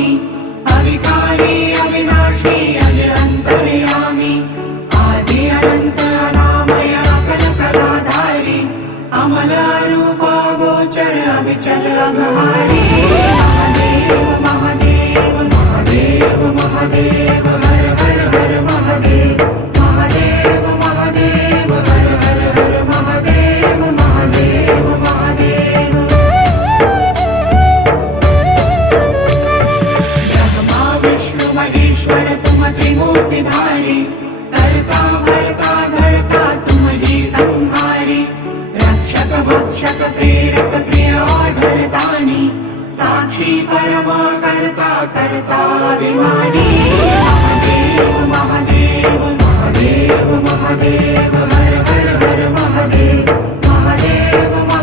स्वामी अविकारी अविनाशी अज अंतर्यामी आदि अनंत अनामय अकल कलाधारी अमल रूप गोचर अविचल अघहारी महादेव महादेव महादेव महादेव हर हर हर महादेव महादेव महादेव हर हर हर महादेव महादेव महादेव ब्रह्मा विष्णु महेश्वर तुम त्रिमूर्तिधारी कर्ता भर्ता धर्ता तुम जी संहारी रक्षक भक्षक प्रेरक प्रिय आढरतानी साक्षी परमा कर्ता कर्ता अभिमानी